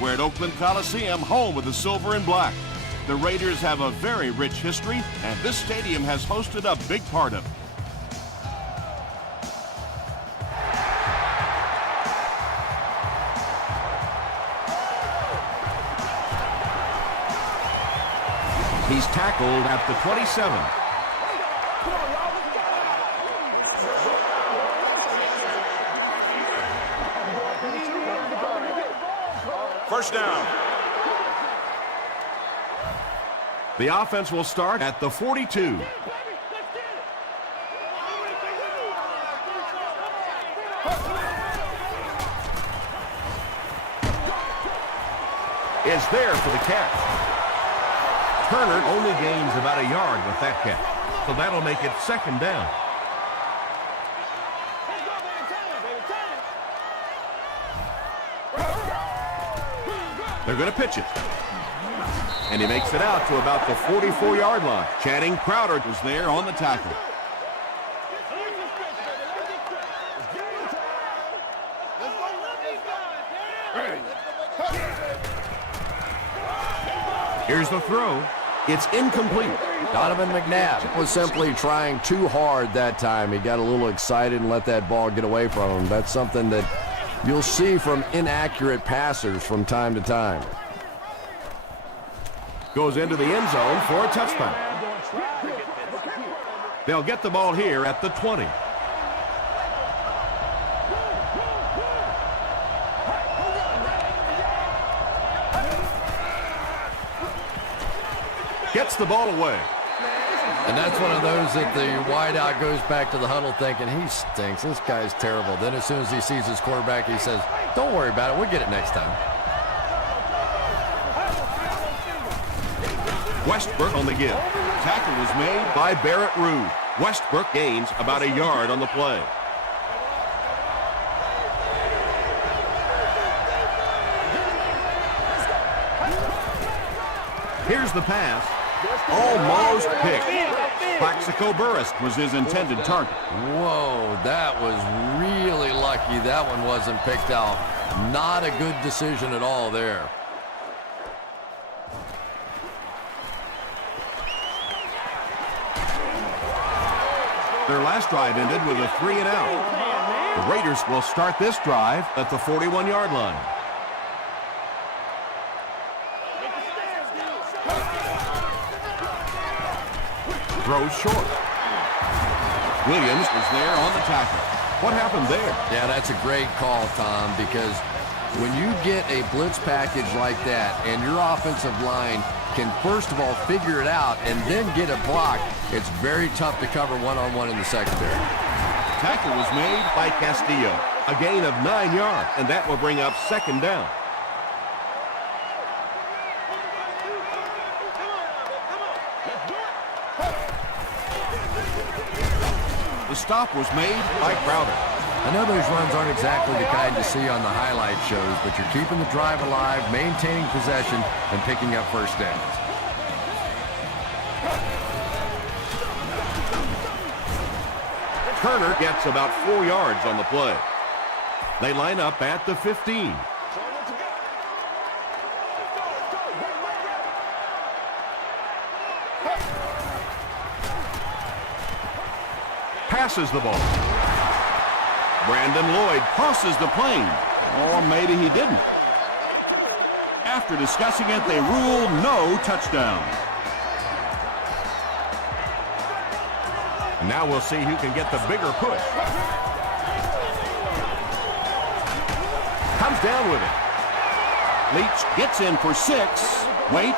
We're at Oakland Coliseum, home of the silver and black. The Raiders have a very rich history, and this stadium has hosted a big part of it. He's tackled at the 27. First down. The offense will start at the 42. Is there for the catch. Turner only gains about a yard with that catch, so that'll make it second down. They're going to pitch it. And he makes it out to about the 44-yard line. Channing Crowder was there on the tackle. Here's the throw. It's incomplete. Donovan McNabb was simply trying too hard that time. He got a little excited and let that ball get away from him. That's something that you'll see from inaccurate passers from time to time. Goes into the end zone for a touchdown. They'll get the ball here at the 20. Gets the ball away. And that's one of those that the wideout goes back to the huddle thinking, he stinks. This guy's terrible. Then as soon as he sees his quarterback, he says, don't worry about it. We'll get it next time. Westbrook on the give. Tackle was made by Barrett Ruud. Westbrook gains about a yard on the play. Here's the pass. Almost picked. Plaxico Burress was his intended target. Whoa, that was really lucky. That one wasn't picked out. Not a good decision at all there. Their last drive ended with a 3-and-out. The Raiders will start this drive at the 41-yard line. Throws short. Williams was there on the tackle. What happened there? Yeah, that's a great call, Tom, because when you get a blitz package like that and your offensive line can first of all figure it out and then get a block, it's very tough to cover one-on-one in the secondary. Tackle was made by Castillo. A gain of 9 yards, and that will bring up second down. The stop was made by Crowder. I know those runs aren't exactly the kind you see on the highlight shows, but you're keeping the drive alive, maintaining possession, and picking up first downs. Turner gets about 4 yards on the play. They line up at the 15. Passes the ball. Brandon Lloyd crosses the plane. Or maybe he didn't. After discussing it, they rule no touchdown. Now we'll see who can get the bigger push. Comes down with it. Leach gets in for 6. Wait,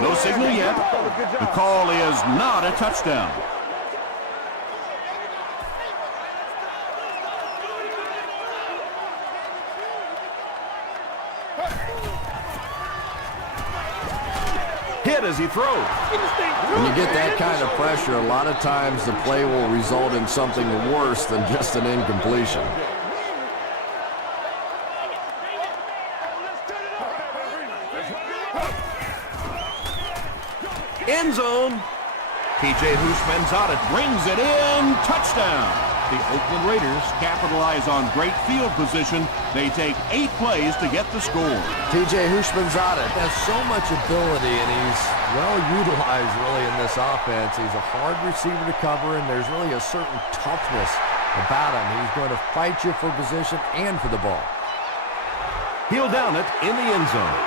no signal yet. The call is not a touchdown. Hit as he throws. When you get that kind of pressure, a lot of times the play will result in something worse than just an incompletion. End zone. P.J. Houshmandzadeh brings it in. Touchdown. The Oakland Raiders capitalize on great field position. They take 8 plays to get the score. TJ Hushmanzada has so much ability, and he's well utilized really in this offense. He's a hard receiver to cover, and there's really a certain toughness about him. He's going to fight you for position and for the ball. He'll down it in the end zone.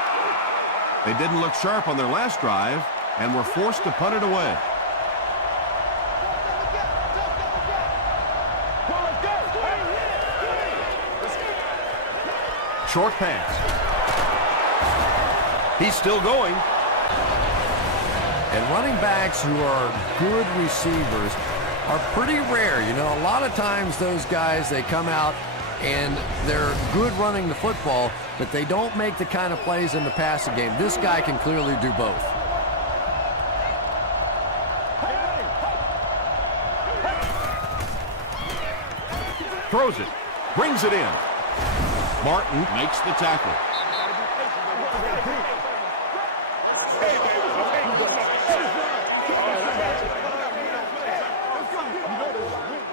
They didn't look sharp on their last drive and were forced to punt it away. Short pass. He's still going. And running backs who are good receivers are pretty rare. You know, a lot of times those guys, they come out and they're good running the football, but they don't make the kind of plays in the passing game. This guy can clearly do both. Throws it. Brings it in. Martin makes the tackle.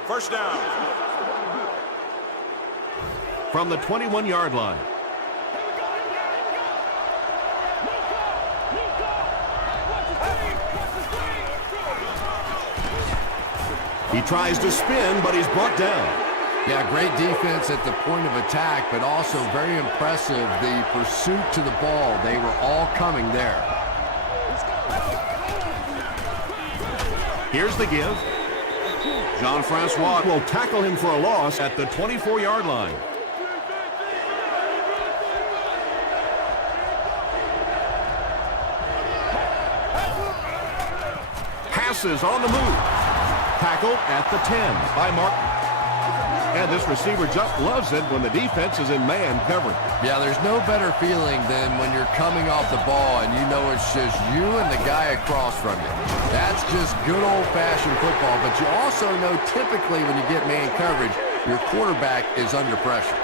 First down. From the 21-yard line. He tries to spin, but he's brought down. Yeah, great defense at the point of attack, but also very impressive, the pursuit to the ball. They were all coming there. Here's the give. Jean-Francois will tackle him for a loss at the 24-yard line. Passes on the move. Tackle at the 10 by Martin. And this receiver just loves it when the defense is in man coverage. Yeah, there's no better feeling than when you're coming off the ball and you know it's just you and the guy across from you. That's just good old-fashioned football, but you also know typically when you get man coverage, your quarterback is under pressure.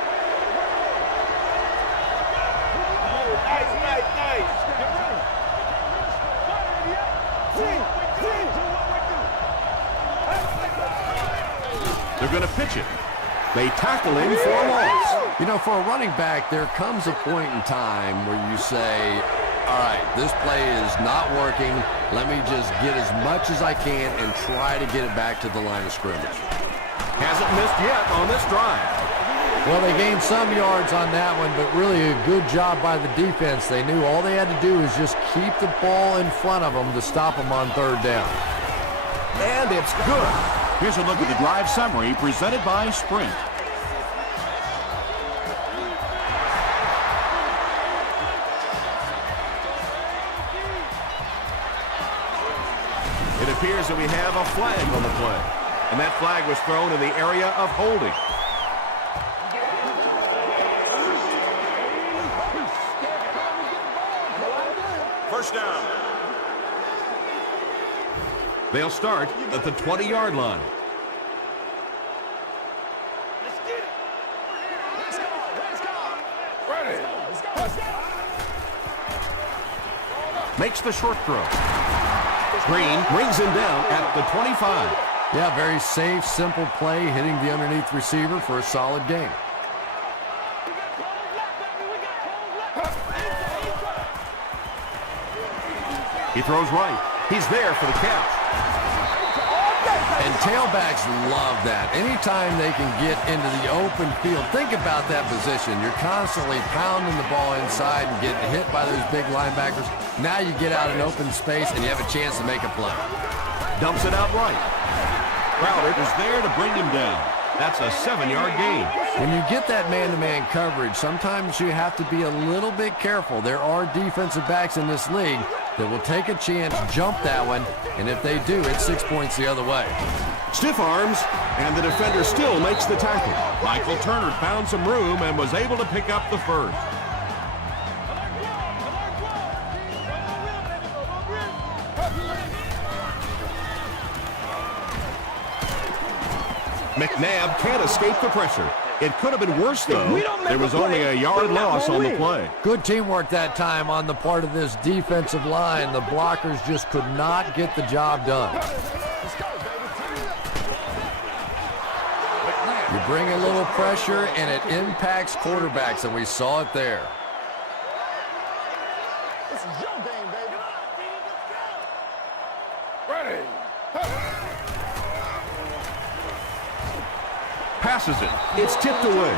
They're going to pitch it. They tackle him for a loss. You know, for a running back, there comes a point in time where you say, all right, this play is not working. Let me just get as much as I can and try to get it back to the line of scrimmage. Hasn't missed yet on this drive. Well, they gained some yards on that one, but really a good job by the defense. They knew all they had to do is just keep the ball in front of them to stop them on third down. And it's good. Here's a look at the drive summary presented by Sprint. It appears that we have a flag on the play, and that flag was thrown in the area of holding. First down. They'll start at the 20-yard line. Makes the short throw. Green brings him down at the 25. Yeah, very safe, simple play, hitting the underneath receiver for a solid gain. He throws right. He's there for the catch. And tailbacks love that. Anytime they can get into the open field, think about that position. You're constantly pounding the ball inside and getting hit by those big linebackers. Now you get out in open space and you have a chance to make a play. Dumps it out right. Crowder is there to bring him down. That's a 7-yard gain. When you get that man-to-man coverage, sometimes you have to be a little bit careful. There are defensive backs in this league that will take a chance, jump that one, and if they do, it's 6 points the other way. Stiff arms, and the defender still makes the tackle. Michael Turner found some room and was able to pick up the first. McNabb can't escape the pressure. It could have been worse, though. There was only a yard loss on the play. Good teamwork that time on the part of this defensive line. The blockers just could not get the job done. bring a little pressure, and it impacts quarterbacks, and we saw it there. This is your game, baby. Ready. Passes it. It's tipped away.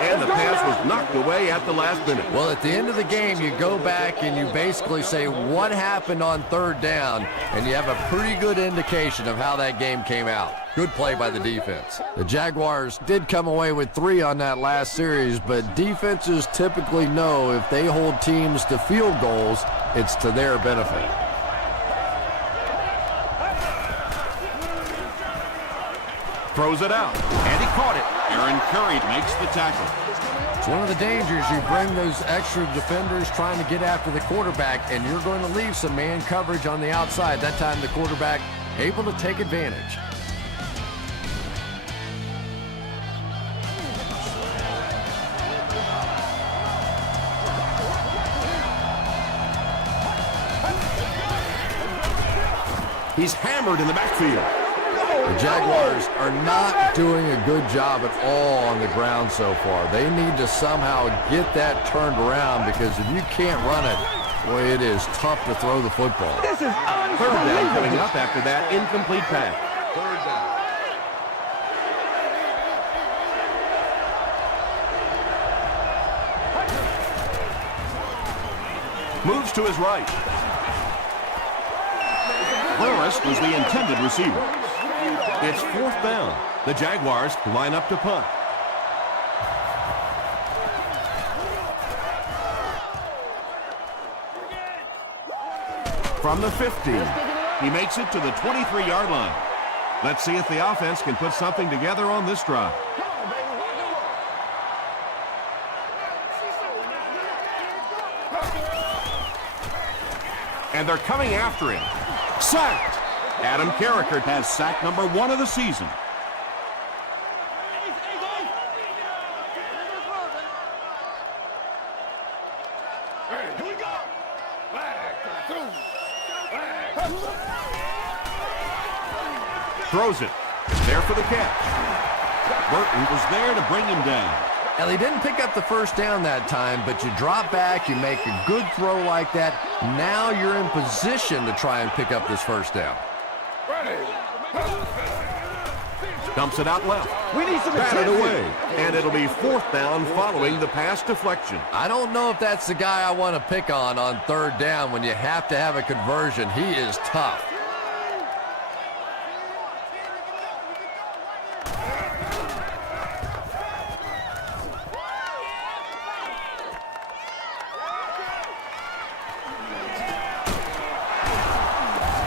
And the pass was knocked away at the last minute. Well, at the end of the game, you go back and you basically say what happened on third down, and you have a pretty good indication of how that game came out. Good play by the defense. The Jaguars did come away with 3 on that last series, but defenses typically know if they hold teams to field goals, it's to their benefit. Throws it out, and he caught it. Aaron Curry makes the tackle. It's one of the dangers. You bring those extra defenders trying to get after the quarterback, and you're going to leave some man coverage on the outside. That time the quarterback able to take advantage. He's hammered in the backfield. The Jaguars are not doing a good job at all on the ground so far. They need to somehow get that turned around, because if you can't run it, boy, it is tough to throw the football. This is Third down coming up after that incomplete pass. Third down. Moves to his right. Burris was the intended receiver. It's 4th down. The Jaguars line up to punt. From the 15, he makes it to the 23-yard line. Let's see if the offense can put something together on this drive. And they're coming after him. Sacked! Adam Carricker has sack number 1 of the season. Here we go. Throws it. There for the catch. Burton was there to bring him down. Now, they didn't pick up the first down that time, but you drop back, you make a good throw like that. Now you're in position to try and pick up this first down. Dumps it out left. We need some Batted attention. away. And it'll be 4th down following the pass deflection. I don't know if that's the guy I want to pick on third down when you have to have a conversion. He is tough.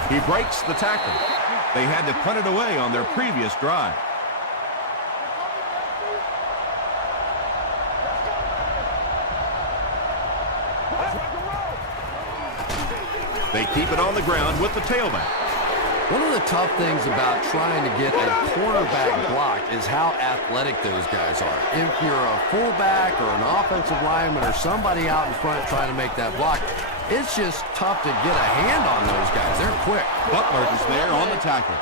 He breaks the tackle. They had to punt it away on their previous drive. They keep it on the ground with the tailback. One of the tough things about trying to get a cornerback blocked is how athletic those guys are. If you're a fullback or an offensive lineman or somebody out in front trying to make that block, it's just tough to get a hand on those guys. They're quick. Butler is there on the tackle.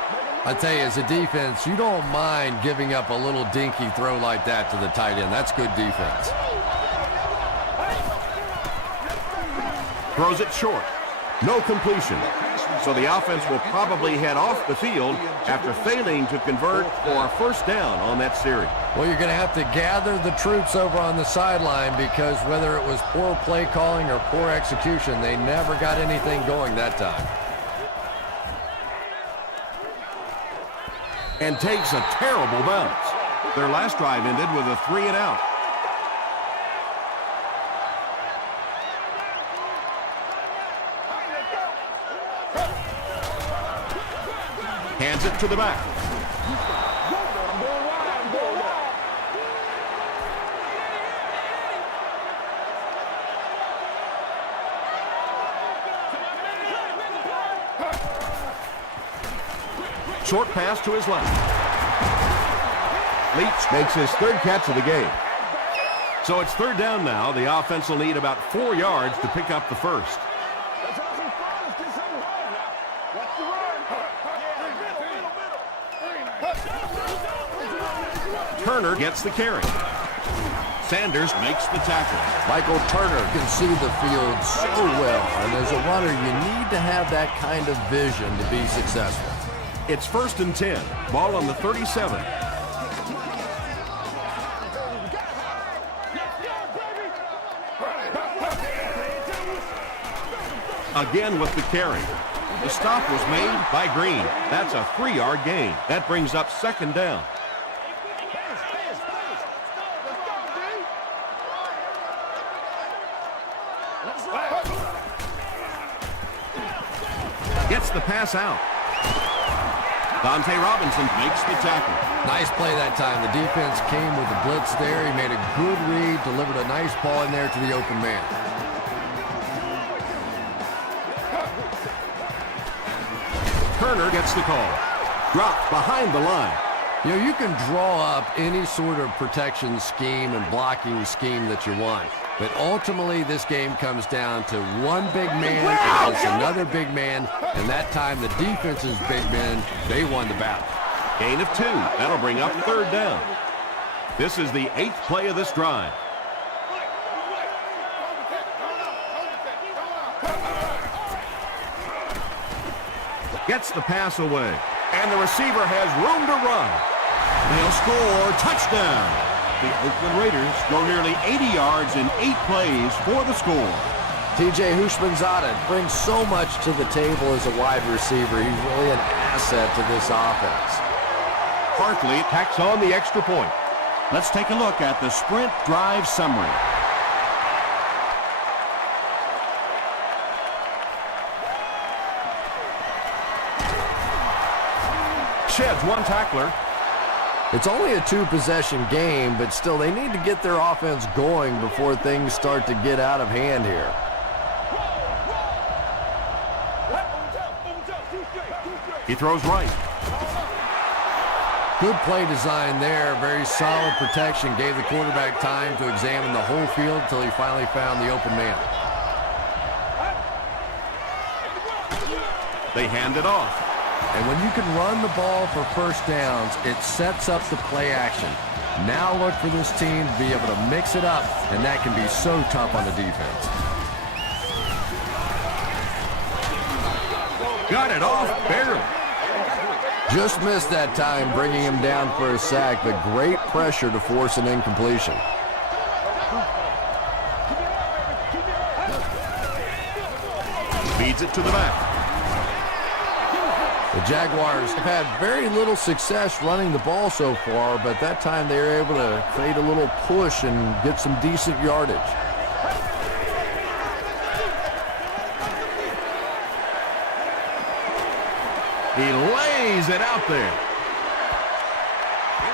I tell you, as a defense, you don't mind giving up a little dinky throw like that to the tight end. That's good defense. Throws it short. No completion. So the offense will probably head off the field after failing to convert for a first down on that series. Well, you're going to have to gather the troops over on the sideline, because whether it was poor play calling or poor execution, they never got anything going that time. And takes a terrible bounce. Their last drive ended with a 3-and-out. Hands it to the back. Short pass to his left. Leach makes his 3rd catch of the game. So it's 3rd down now. The offense will need about 4 yards to pick up the first. Let's have some fun. Let's get something going now. Watch the run. Turner gets the carry. Sanders makes the tackle. Michael Turner can see the field so well, and as a runner, you need to have that kind of vision to be successful. It's 1st and 10. Ball on the 37. Again with the carry. The stop was made by Green. That's a 3-yard gain. That brings up 2nd down. Gets the pass out. Dante Robinson makes the tackle. Nice play that time. The defense came with the blitz there. He made a good read, delivered a nice ball in there to the open man. Turner gets the call. Dropped behind the line. You know, you can draw up any sort of protection scheme and blocking scheme that you want. But ultimately, this game comes down to one big man against another big man. And that time, the defense's big men, they won the battle. Gain of 2. That'll bring up 3rd down. This is the 8th play of this drive. Gets the pass away. And the receiver has room to run. They'll score. Touchdown. The Oakland Raiders go nearly 80 yards in 8 plays for the score. TJ Hushmanzada brings so much to the table as a wide receiver. He's really an asset to this offense. Barkley tacks on the extra point. Let's take a look at the sprint drive summary. Sheds one tackler. It's only a 2-possession game, but still they need to get their offense going before things start to get out of hand here. He throws right. Good play design there. Very solid protection. Gave the quarterback time to examine the whole field until he finally found the open man. They hand it off. And when you can run the ball for first downs, it sets up the play action. Now look for this team to be able to mix it up, and that can be so tough on the defense. Got it off barely. Just missed that time, bringing him down for a sack, but great pressure to force an incompletion. Feeds it to the back. The Jaguars have had very little success running the ball so far, but that time they were able to create a little push and get some decent yardage. He lays it out there.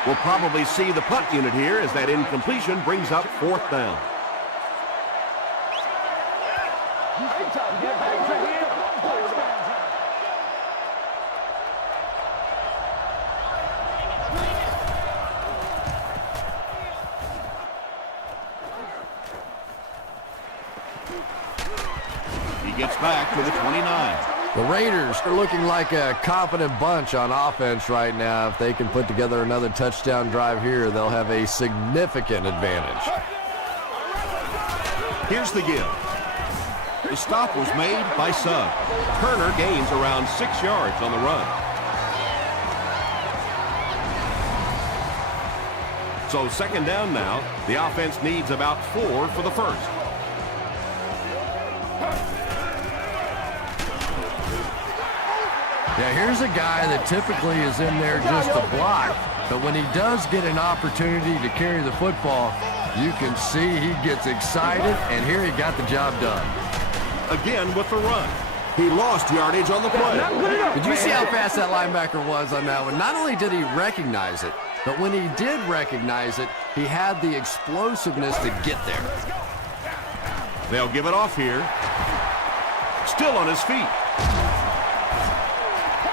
We'll probably see the punt unit here as that incompletion brings up 4th down. He gets back to the 29. The Raiders are looking like a confident bunch on offense right now. If they can put together another touchdown drive here, they'll have a significant advantage. Here's the give. The stop was made by Sugg. Turner gains around 6 yards on the run. So 2nd down now. The offense needs about 4 for the first. Yeah, here's a guy that typically is in there just to block, but when he does get an opportunity to carry the football, you can see he gets excited, and here he got the job done. Again with the run. He lost yardage on the play. Did you see how fast that linebacker was on that one? Not only did he recognize it, but when he did recognize it, he had the explosiveness to get there. They'll give it off here. Still on his feet.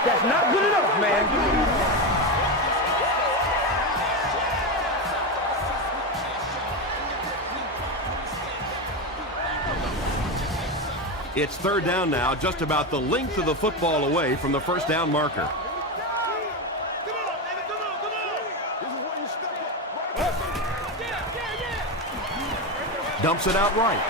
That's not good enough, man. It's 3rd down now, just about the length of the football away from the first down marker. This is where you step up. Dumps it out right.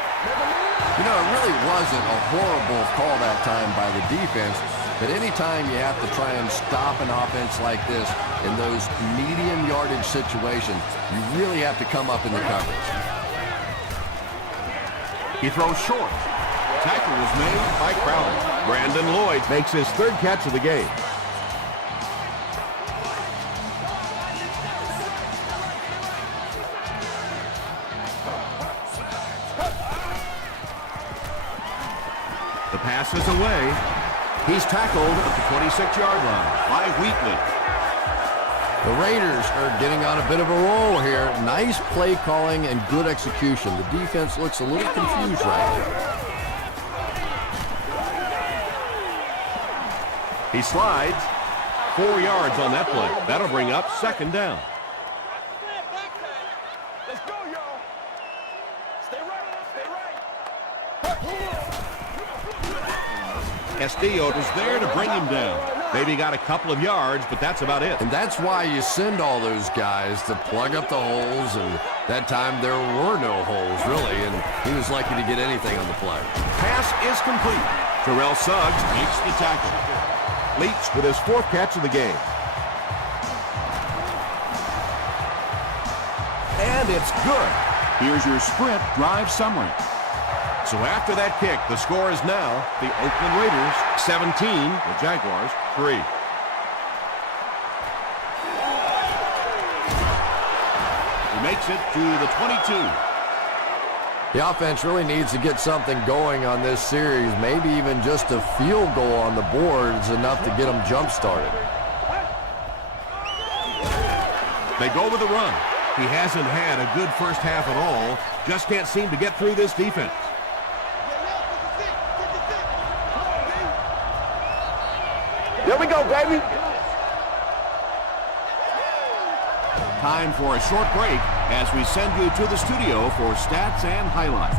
You know, it really wasn't a horrible call that time by the defense, but anytime you have to try and stop an offense like this in those medium yardage situations, you really have to come up in the coverage. He throws short. Tackle was made by Crowder. Brandon Lloyd makes his third catch of the game. The pass is away. He's tackled at the 26-yard line by Wheatley. The Raiders are getting on a bit of a roll here. Nice play calling and good execution. The defense looks a little confused right now. He slides. 4 yards on that play. That'll bring up second down. Let's go, y'all. Stay right. Castillo is there to bring him down. Maybe got a couple of yards, but that's about it. And that's why you send all those guys to plug up the holes, and that time there were no holes, really, and he was lucky to get anything on the play. Pass is complete. Terrell Suggs makes the tackle. Leach with his 4th catch of the game. And it's good. Here's your sprint drive summary. So after that kick, the score is now the Oakland Raiders 17, the Jaguars 3. He makes it to the 22. The offense really needs to get something going on this series. Maybe even just a field goal on the board is enough to get them jump-started. They go with a run. He hasn't had a good first half at all. Just can't seem to get through this defense. Here we go, baby. Time for a short break as we send you to the studio for stats and highlights.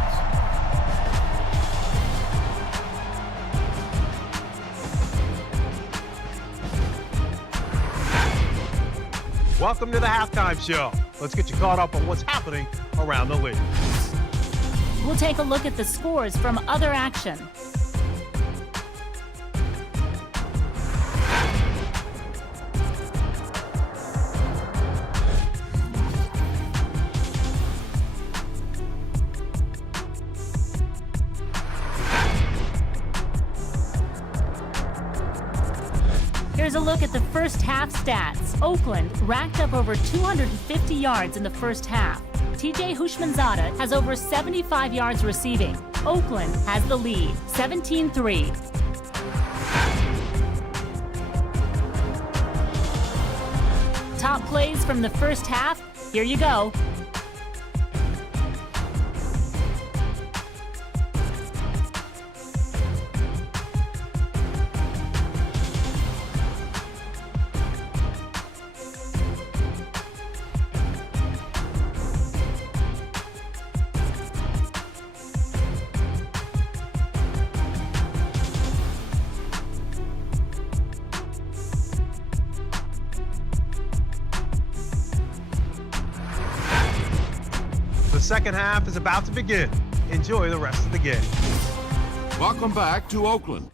Welcome to the Halftime Show. Let's get you caught up on what's happening around the league. We'll take a look at the scores from other action. Here's a look at the first half stats. Oakland racked up over 250 yards in the first half. TJ Hushmanzada has over 75 yards receiving. Oakland has the lead, 17-3. Top plays from the first half, here you go. The second half is about to begin. Enjoy the rest of the game. Welcome back to Oakland.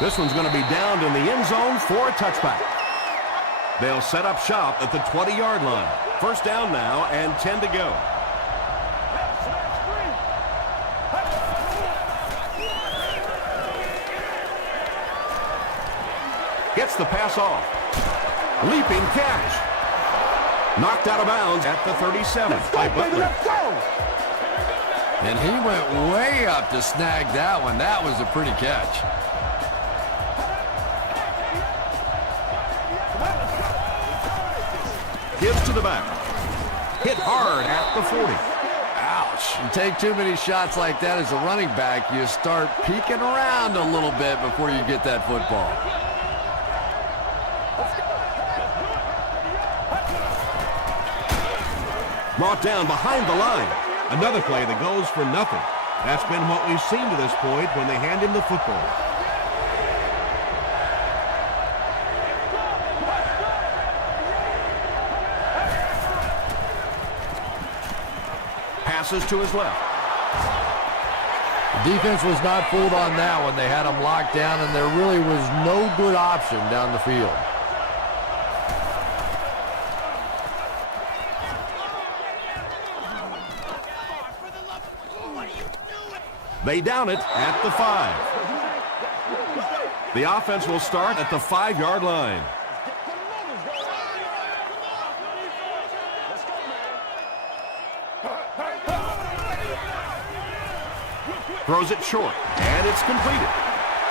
This one's going to be downed in the end zone for a touchback. They'll set up shop at the 20-yard line. First down now and 10 to go. Gets the pass off. Leaping catch. Knocked out of bounds at the 37 by Butler. And he went way up to snag that one. That was a pretty catch. Gives to the back. Hit hard at the 40. Ouch. You take too many shots like that as a running back, you start peeking around a little bit before you get that football. Brought down behind the line. Another play that goes for nothing. That's been what we've seen to this point when they hand him the football. Passes to his left. The defense was not fooled on that one. They had him locked down, and there really was no good option down the field. They down it at the 5. The offense will start at the 5-yard line. Throws it short, and it's completed.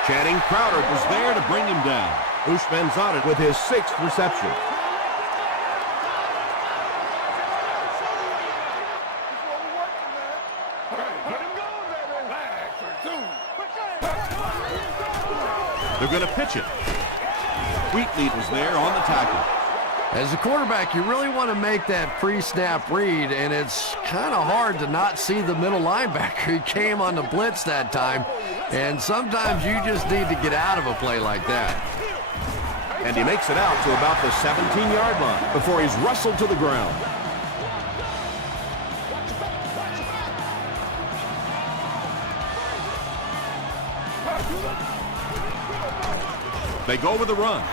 Channing Crowder was there to bring him down. Ushman's on it with his 6th reception. They're going to pitch it. Wheatley was there on the tackle. As a quarterback, you really want to make that pre-snap read, and it's kind of hard to not see the middle linebacker. He came on the blitz that time, and sometimes you just need to get out of a play like that. And he makes it out to about the 17-yard line before he's wrestled to the ground. They go with the run.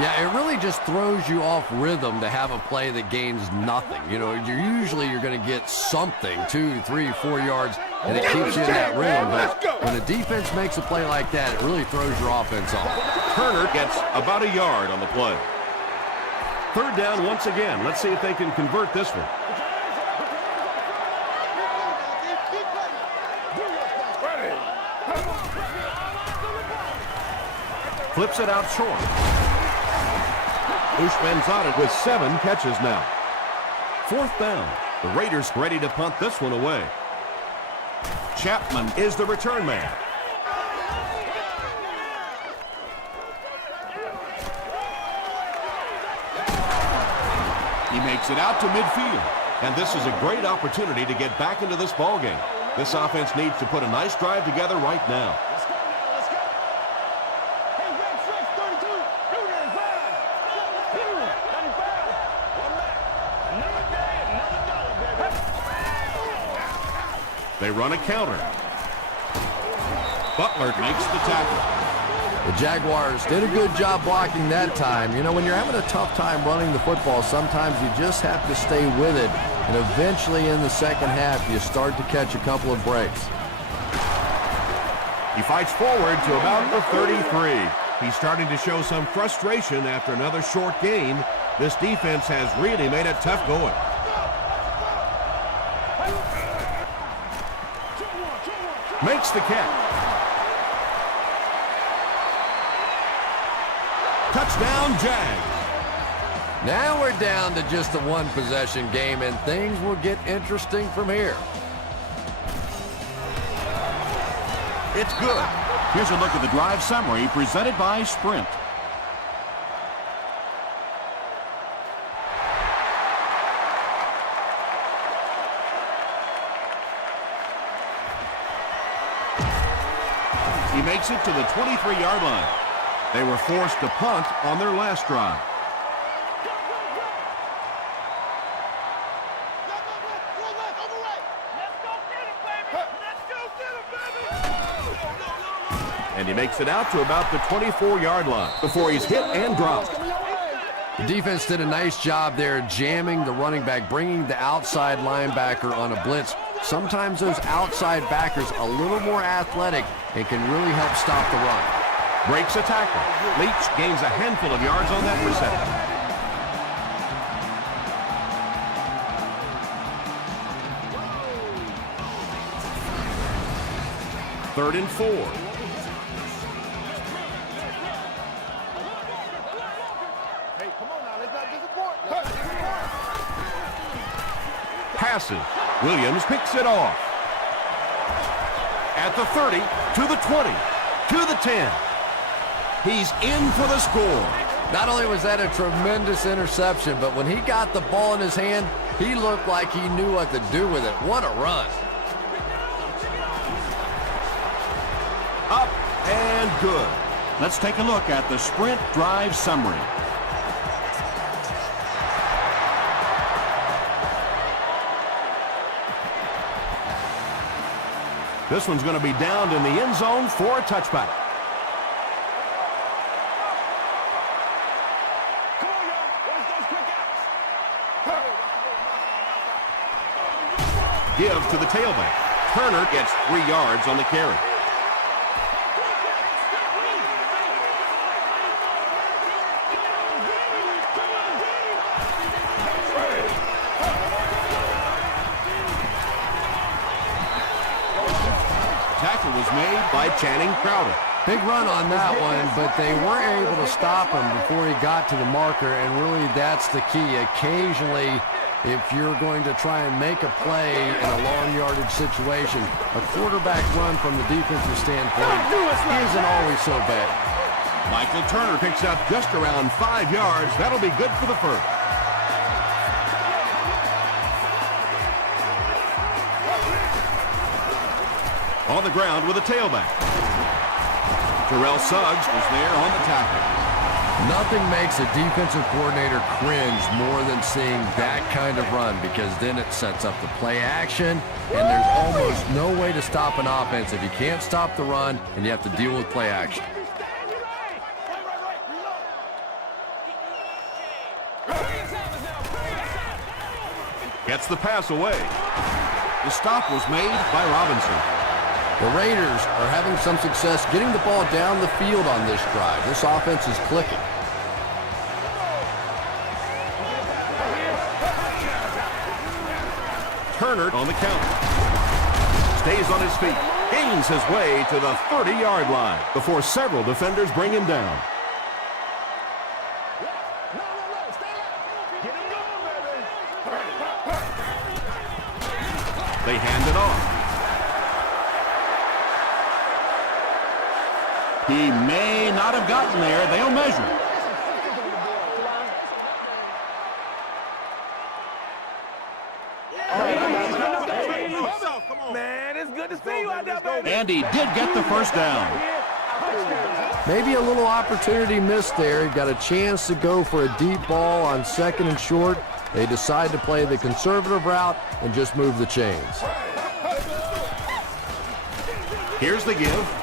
Yeah, it really just throws you off rhythm to have a play that gains nothing. You know, you're going to get something, 2, 3, 4 yards, and it keeps you in that rhythm. But when a defense makes a play like that, it really throws your offense off. Turner gets about a yard on the play. 3rd down once again. Let's see if they can convert this one. Flips it out short. Ushman's on it with 7 catches now. 4th down. The Raiders ready to punt this one away. Chapman is the return man. He makes it out to midfield. And this is a great opportunity to get back into this ballgame. This offense needs to put a nice drive together right now. They run a counter. Butler makes the tackle. The Jaguars did a good job blocking that time. You know, when you're having a tough time running the football, sometimes you just have to stay with it. And eventually in the second half, you start to catch a couple of breaks. He fights forward to about the 33. He's starting to show some frustration after another short game. This defense has really made it tough going. Makes the catch. Touchdown, Jags. Now we're down to just a one-possession game, and things will get interesting from here. It's good. Here's a look at the drive summary presented by Sprint. He makes it to the 23-yard line. They were forced to punt on their last drive. And he makes it out to about the 24-yard line before he's hit and dropped. The defense did a nice job there jamming the running back, bringing the outside linebacker on a blitz. Sometimes those outside backers a little more athletic and can really help stop the run. Breaks a tackle. Leach gains a handful of yards on that reception. Third and 4. Hey, come on now, let's not disappoint. Passes. Williams picks it off. At the 30, to the 20, to the 10. He's in for the score. Not only was that a tremendous interception, but when he got the ball in his hand, he looked like he knew what to do with it. What a run. and good. Let's take a look at the sprint drive summary. This one's going to be downed in the end zone for a touchback. Come on, y'all. Where's those quick outs? Give to the tailback. Turner gets 3 yards on the carry. Tackle was made by Channing Crowder. Big run on that one, but they weren't able to stop him before he got to the marker, and really that's the key. Occasionally, if you're going to try and make a play in a long yardage situation, a quarterback run from the defensive standpoint isn't always so bad. Michael Turner picks up just around 5 yards. That'll be good for the first. On the ground with a tailback. Terrell Suggs was there on the tackle. Nothing makes a defensive coordinator cringe more than seeing that kind of run, because then it sets up the play action, and there's almost no way to stop an offense if you can't stop the run and you have to deal with play action. Gets the pass away. The stop was made by Robinson. The Raiders are having some success getting the ball down the field on this drive. This offense is clicking. Turner on the counter. Stays on his feet. Gains his way to the 30-yard line before several defenders bring him down. They hand it off. He may not have gotten there. They'll measure. Man, it's good to see you out there, baby. And he did get the first down. Maybe a little opportunity missed there. He got a chance to go for a deep ball on 2nd and short. They decide to play the conservative route and just move the chains. Here's the give.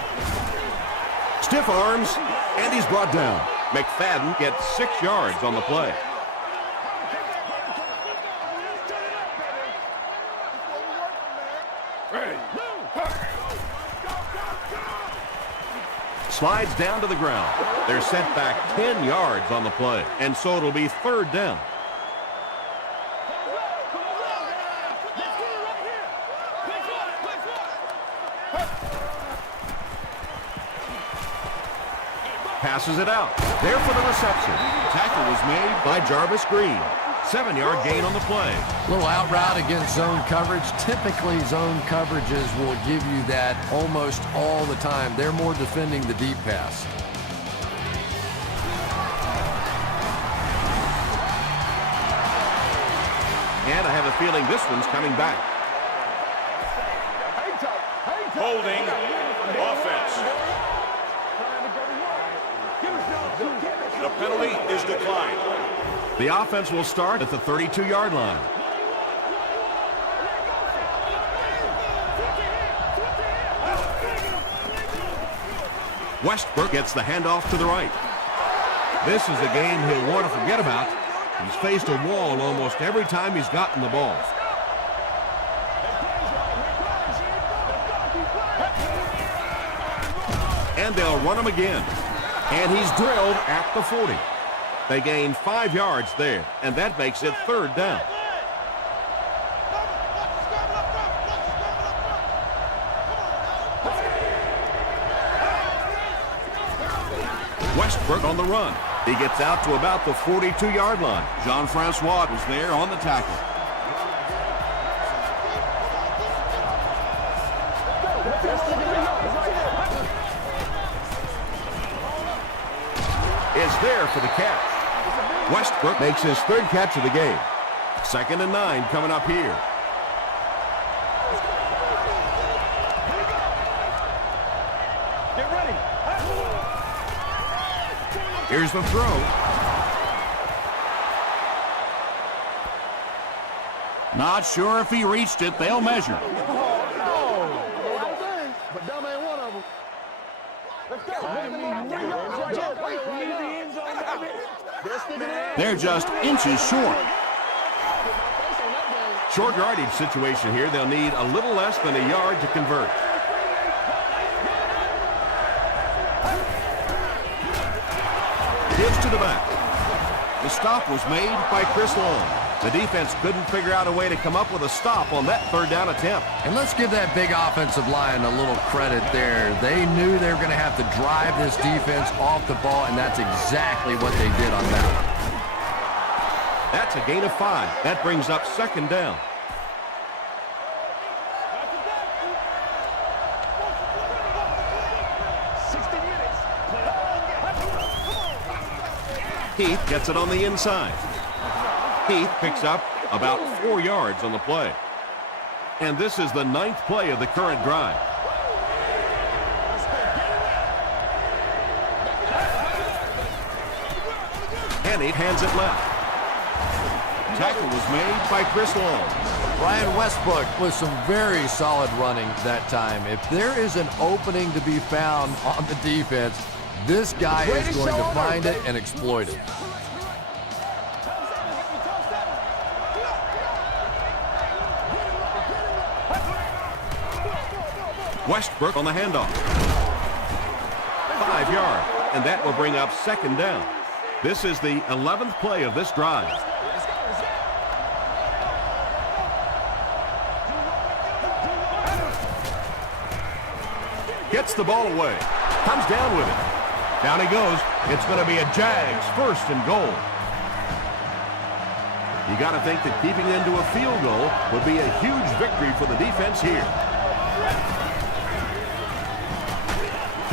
Stiff arms, and he's brought down. McFadden gets 6 yards on the play. Slides down to the ground. They're sent back 10 yards on the play, and so it'll be 3rd down. Passes it out. There for the reception. Tackle was made by Jarvis Green. 7-yard gain on the play. Little out route against zone coverage. Typically, zone coverages will give you that almost all the time. They're more defending the deep pass. And I have a feeling this one's coming back. Holding offense. The penalty is declined. The offense will start at the 32-yard line. Westbrook gets the handoff to the right. This is a game he'll want to forget about. He's faced a wall almost every time he's gotten the ball. And they'll run him again. And he's drilled at the 40. They gain 5 yards there, and that makes it 3rd down. Westbrook on the run. He gets out to about the 42-yard line. Jean-Francois was there on the tackle. Is there for the catch. Westbrook makes his 3rd catch of the game. 2nd and 9 coming up here. Get ready. Here's the throw. Not sure if he reached it. They'll measure. But dumb ain't one of them. They're just inches short. Short yardage situation here. They'll need a little less than a yard to convert. Gives to the back. The stop was made by Chris Long. The defense couldn't figure out a way to come up with a stop on that third down attempt. And let's give that big offensive line a little credit there. They knew they were going to have to drive this defense off the ball, and that's exactly what they did on that one. That's a gain of 5. That brings up second down. Heath gets it on the inside. Heath picks up about 4 yards on the play. And this is the 9th play of the current drive. And he hands it left. Tackle was made by Chris Long. Ryan Westbrook with some very solid running that time. If there is an opening to be found on the defense, this guy is going to find it and exploit it. Westbrook on the handoff. 5 yards, and that will bring up second down. This is the 11th play of this drive. Gets the ball away. Comes down with it. Down he goes. It's going to be a Jags first and goal. You got to think that keeping them to a field goal would be a huge victory for the defense here.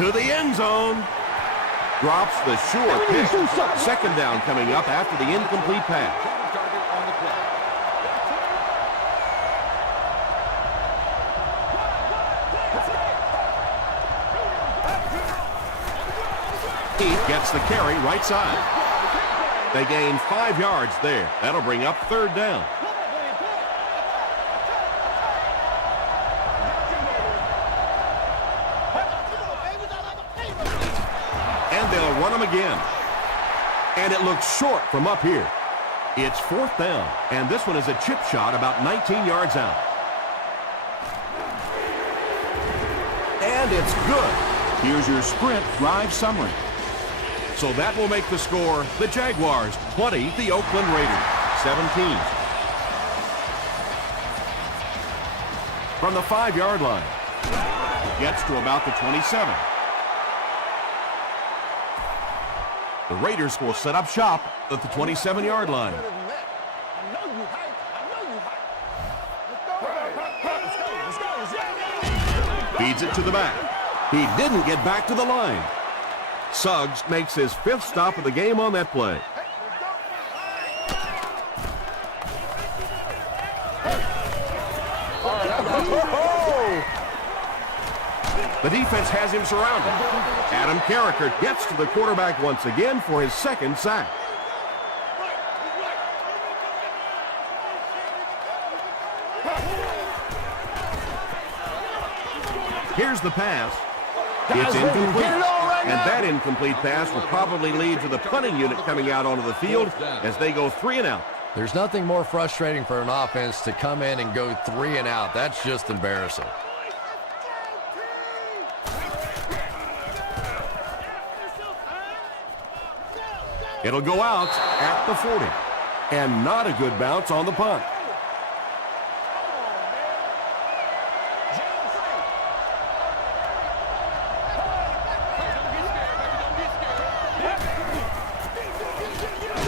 To the end zone. Drops the sure pick. Second down coming up after the incomplete pass. Heath gets the carry right side. They gain 5 yards there. That'll bring up third down. And they'll run them again. And it looks short from up here. It's fourth down, and this one is a chip shot about 19 yards out. And it's good. Here's your sprint drive summary. So that will make the score the Jaguars 20, the Oakland Raiders 17. From the 5-yard line, gets to about the 27. The Raiders will set up shop at the 27-yard line. Feeds it to the back. He didn't get back to the line. Suggs makes his 5th stop of the game on that play. The defense has him surrounded. Adam Carricker gets to the quarterback once again for his 2nd sack. Here's the pass. It's incomplete. And that incomplete pass will probably lead to the punting unit coming out onto the field as they go 3 and out. There's nothing more frustrating for an offense to come in and go 3 and out. That's just embarrassing. It'll go out at the 40. And not a good bounce on the punt.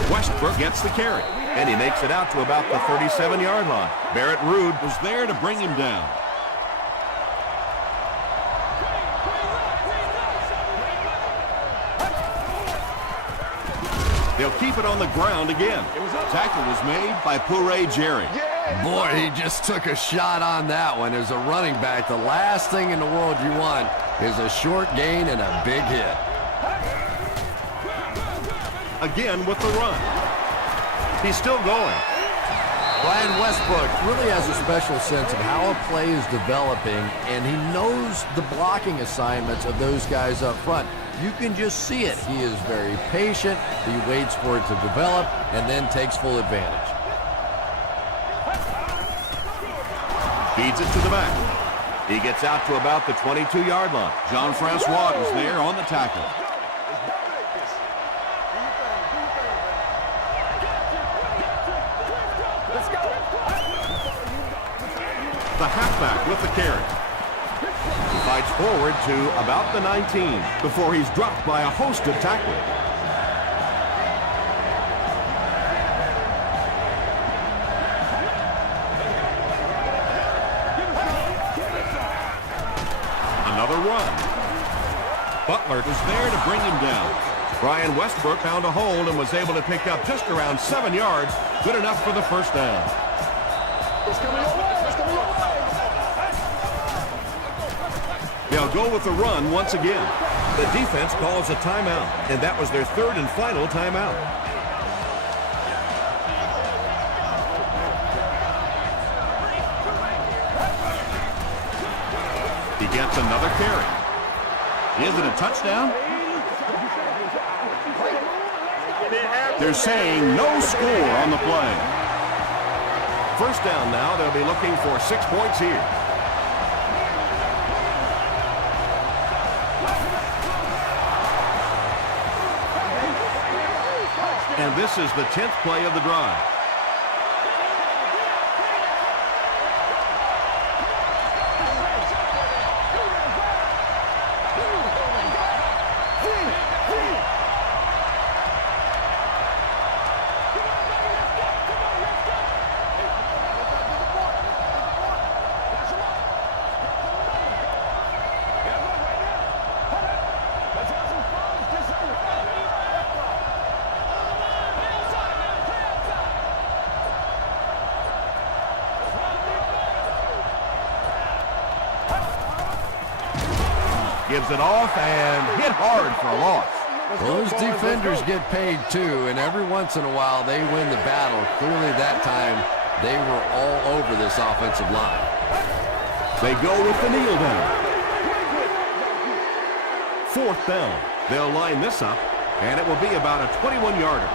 Westbrook gets the carry, and he makes it out to about the 37-yard line. Barrett Ruud was there to bring him down. They'll keep it on the ground again. Tackle was made by Puré Jerry. Boy, he just took a shot on that one. As a running back, the last thing in the world you want is a short gain and a big hit. Again with the run. He's still going. Brian Westbrook really has a special sense of how a play is developing, and he knows the blocking assignments of those guys up front. You can just see it. He is very patient. He waits for it to develop and then takes full advantage. Feeds it to the back. He gets out to about the 22-yard line. Jean-Francois is there on the tackle. The halfback with the carry. He fights forward to about the 19 before he's dropped by a host of tacklers. Another run. Butler is there to bring him down. Brian Westbrook found a hole and was able to pick up just around 7 yards. Good enough for the first down. It's coming your way. It's coming your way. They'll go with the run once again. The defense calls a timeout, and that was their third and final timeout. He gets another carry. Is it a touchdown? They're saying no score on the play. First down now. They'll be looking for 6 points here. And this is the 10th play of the drive. Gives it off and hit hard for a loss. Well, those defenders get paid too, and every once in a while they win the battle. Clearly that time they were all over this offensive line. They go with the kneel down. Fourth down. They'll line this up, and it will be about a 21-yarder.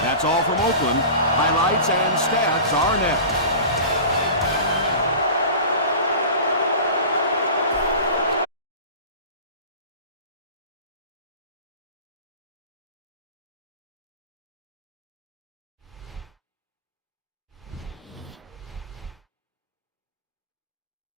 That's all from Oakland. Highlights and stats are next.